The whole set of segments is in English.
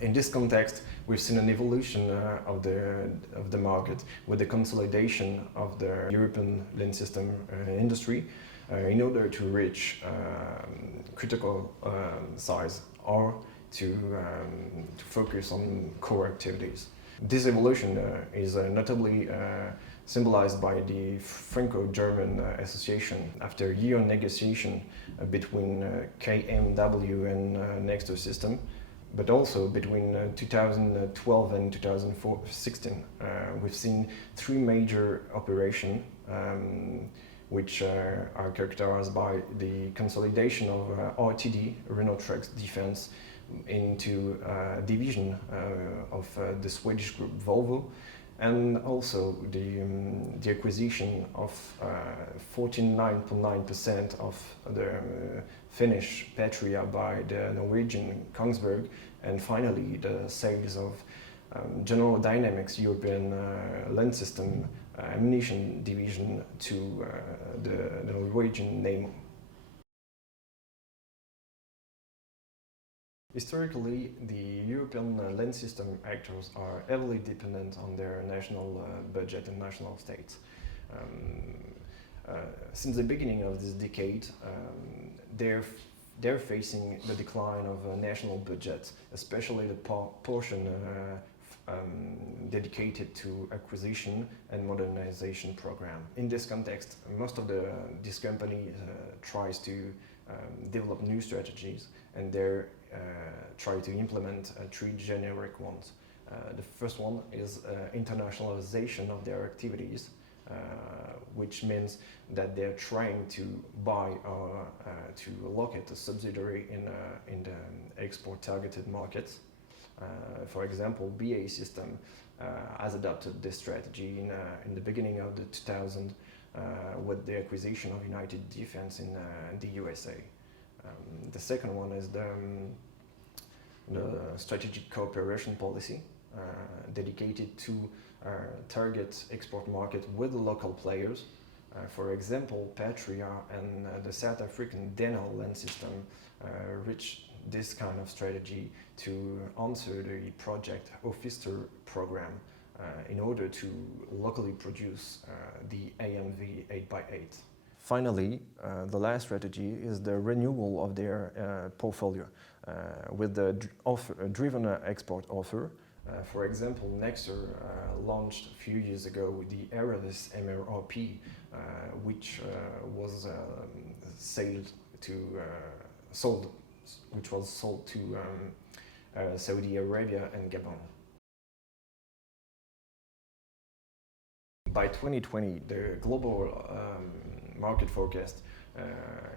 In this context, we've seen an evolution of the market with the consolidation of the European land system industry in order to reach critical size or to focus on core activities. This evolution is notably symbolized by the Franco-German association after a year negotiation between KMW and Nexter system, but also between 2012 and 2016. We've seen three major operations which are characterized by the consolidation of RTD, Renault Trucks Defense, into a division of the Swedish group Volvo, and also the acquisition of 49.9% of the Finnish Patria by the Norwegian Kongsberg, and finally the sales of General Dynamics European Land System ammunition division to the Norwegian Nammo. Historically, the European land system actors are heavily dependent on their national budget and national states. Since the beginning of this decade, they're facing the decline of national budgets, especially the portion dedicated to acquisition and modernization program. In this context, most of this company tries to develop new strategies, and they try to implement three generic ones. The first one is internationalization of their activities, which means that they're trying to buy or to locate a subsidiary in the export targeted markets. For example, BAE System has adopted this strategy in the beginning of the 2000s with the acquisition of United Defense in the USA. The second one is the strategic cooperation policy dedicated to target export market with local players. For example, Patria and the South African Denel land system reached this kind of strategy to answer the project Officer program in order to locally produce the AMV 8x8. Finally, the last strategy is the renewal of their portfolio with the driven export offer. For example, Nexter launched a few years ago the Aerovis MRP, which was sold to Saudi Arabia and Gabon. By 2020, the global market forecast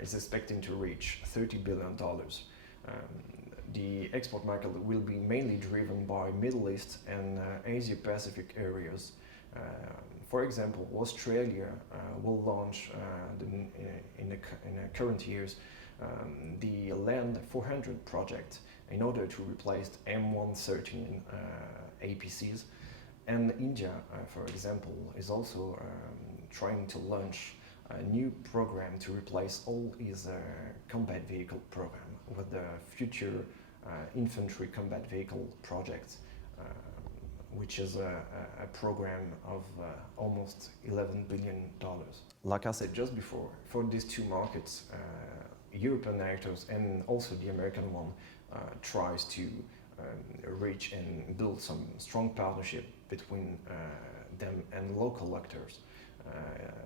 is expecting to reach $30 billion. The export market will be mainly driven by Middle East and Asia-Pacific areas. For example, Australia will launch in the current years the Land 400 project in order to replace M113 APCs. And India, for example, is also trying to launch a new program to replace all its combat vehicle program with the future infantry combat vehicle project, which is a program of almost $11 billion. Like I said just before, for these two markets, European actors and also the American one tries to reach and build some strong partnership between them and local actors.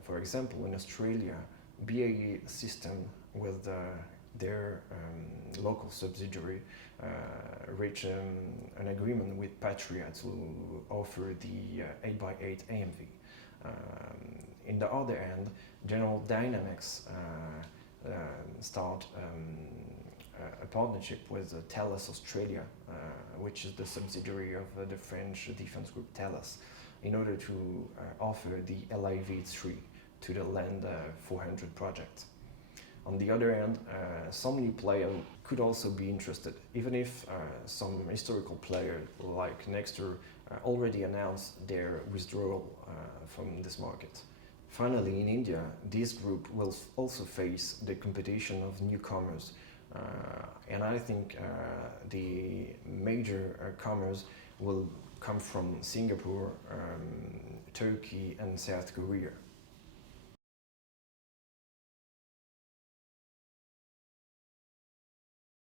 For example, in Australia, BAE System with their local subsidiary reached an agreement with Patria to offer the 8x8 AMV. In the other hand, General Dynamics start a partnership with Thales Australia, which is the subsidiary of the French defense group Thales, in order to offer the LIV-3 to the Land 400 project. On the other hand, some new players could also be interested, even if some historical players like Nexter already announced their withdrawal from this market. Finally, in India, this group will also face the competition of newcomers And I think the major commerce will come from Singapore, Turkey, and South Korea.